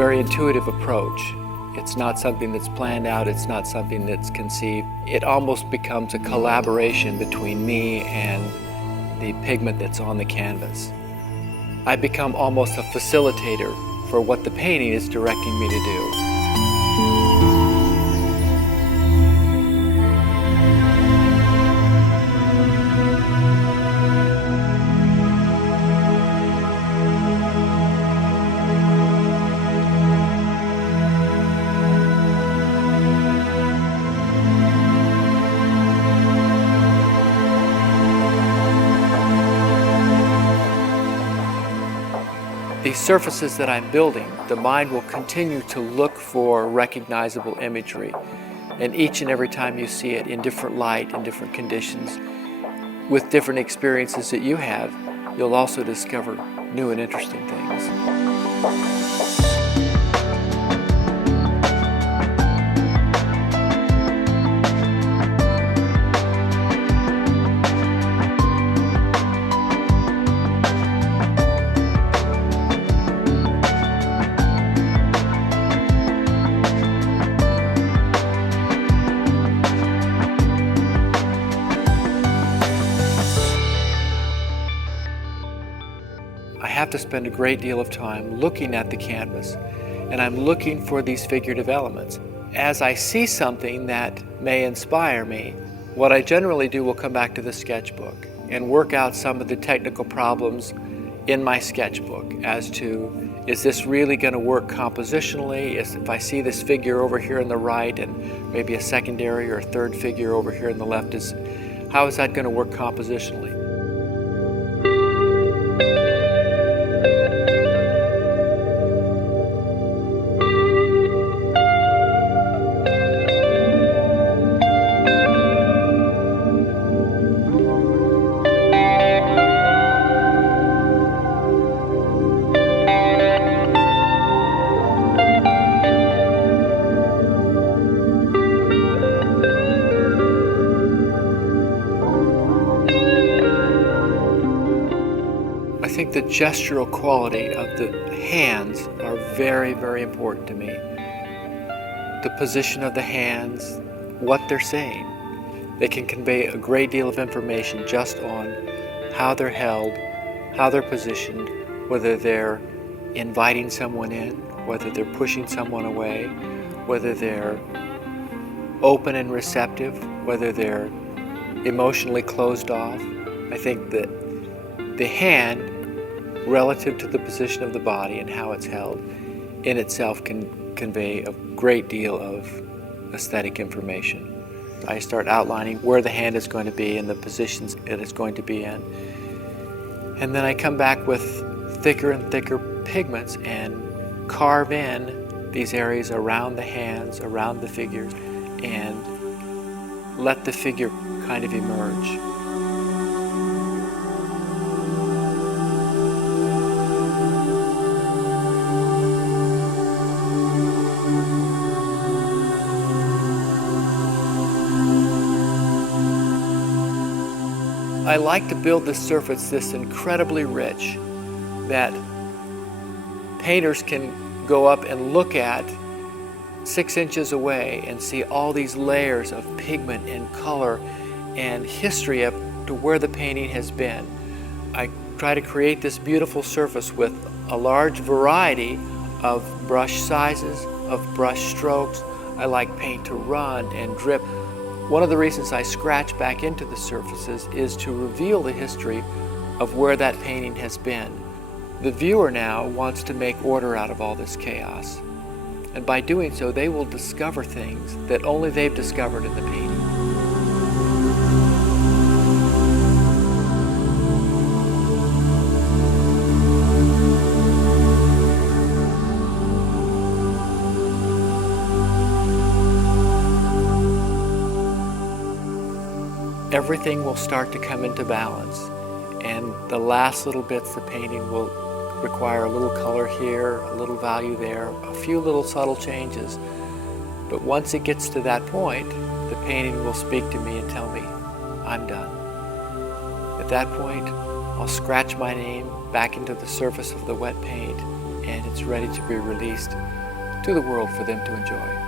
very intuitive approach. It's not something that's planned out, it's not something that's conceived. It almost becomes a collaboration between me and the pigment that's on the canvas. I become almost a facilitator for what the painting is directing me to do. These surfaces that I'm building, the mind will continue to look for recognizable imagery. And each and every time you see it in different light, in different conditions, with different experiences that you have, you'll also discover new and interesting things. I have to spend a great deal of time looking at the canvas, and I'm looking for these figurative elements. As I see something that may inspire me, what I generally do will come back to the sketchbook and work out some of the technical problems in my sketchbook as to, is this really going to work compositionally? If I see this figure over here on the right and maybe a secondary or a third figure over here on the left, how is that going to work compositionally? I think the gestural quality of the hands are very, very important to me. The position of the hands, what they're saying. They can convey a great deal of information just on how they're held, how they're positioned, whether they're inviting someone in, whether they're pushing someone away, whether they're open and receptive, whether they're emotionally closed off. I think that the hand, relative to the position of the body and how it's held, in itself can convey a great deal of aesthetic information. I start outlining where the hand is going to be and the positions it is going to be in. And then I come back with thicker and thicker pigments and carve in these areas around the hands, around the figures, and let the figure kind of emerge. I like to build this surface this incredibly rich that painters can go up and look at 6 inches away and see all these layers of pigment and color and history up to where the painting has been. I try to create this beautiful surface with a large variety of brush sizes, of brush strokes. I like paint to run and drip. One of the reasons I scratch back into the surfaces is to reveal the history of where that painting has been. The viewer now wants to make order out of all this chaos. And by doing so, they will discover things that only they've discovered in the painting. Everything will start to come into balance, and the last little bits of the painting will require a little color here, a little value there, a few little subtle changes. But once it gets to that point, the painting will speak to me and tell me, I'm done. At that point, I'll scratch my name back into the surface of the wet paint, and it's ready to be released to the world for them to enjoy.